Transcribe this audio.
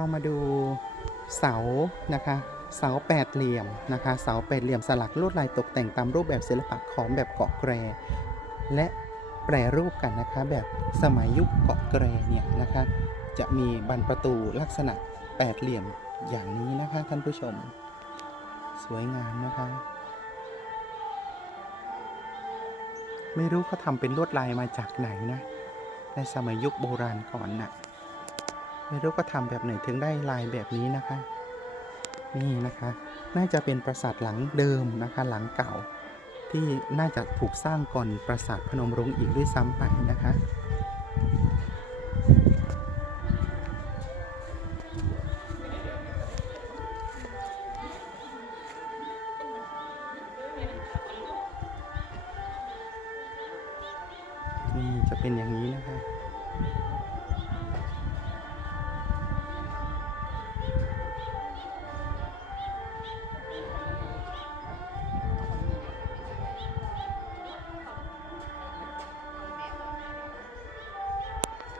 เรามาดูเสานะคะ เสาแปดเหลี่ยมนะคะ เสาแปดเหลี่ยมสลักลวดลายตกแต่งตามรูปแบบศิลปะขอมแบบเกาะแกร และแปรรูปกันนะคะ แบบสมัยยุคเกาะแกรเนี่ยนะคะ จะมีบานประตูลักษณะแปดเหลี่ยมอย่างนี้นะคะท่านผู้ชม สวยงามนะคะ ไม่รู้เขาทำเป็นลวดลายมาจากไหนนะในสมัยยุคโบราณก่อนน่ะ ไม่รู้ก็ทำแบบไหนถึงได้ลายแบบนี้นะคะ นี่นะคะ น่าจะเป็นปราสาทหลังเดิมนะคะ หลังเก่า ที่น่าจะถูกสร้างก่อนปราสาทพนมรุ้งอีกด้วยซ้ำไปนะคะนี่จะเป็นอย่างนี้นะคะ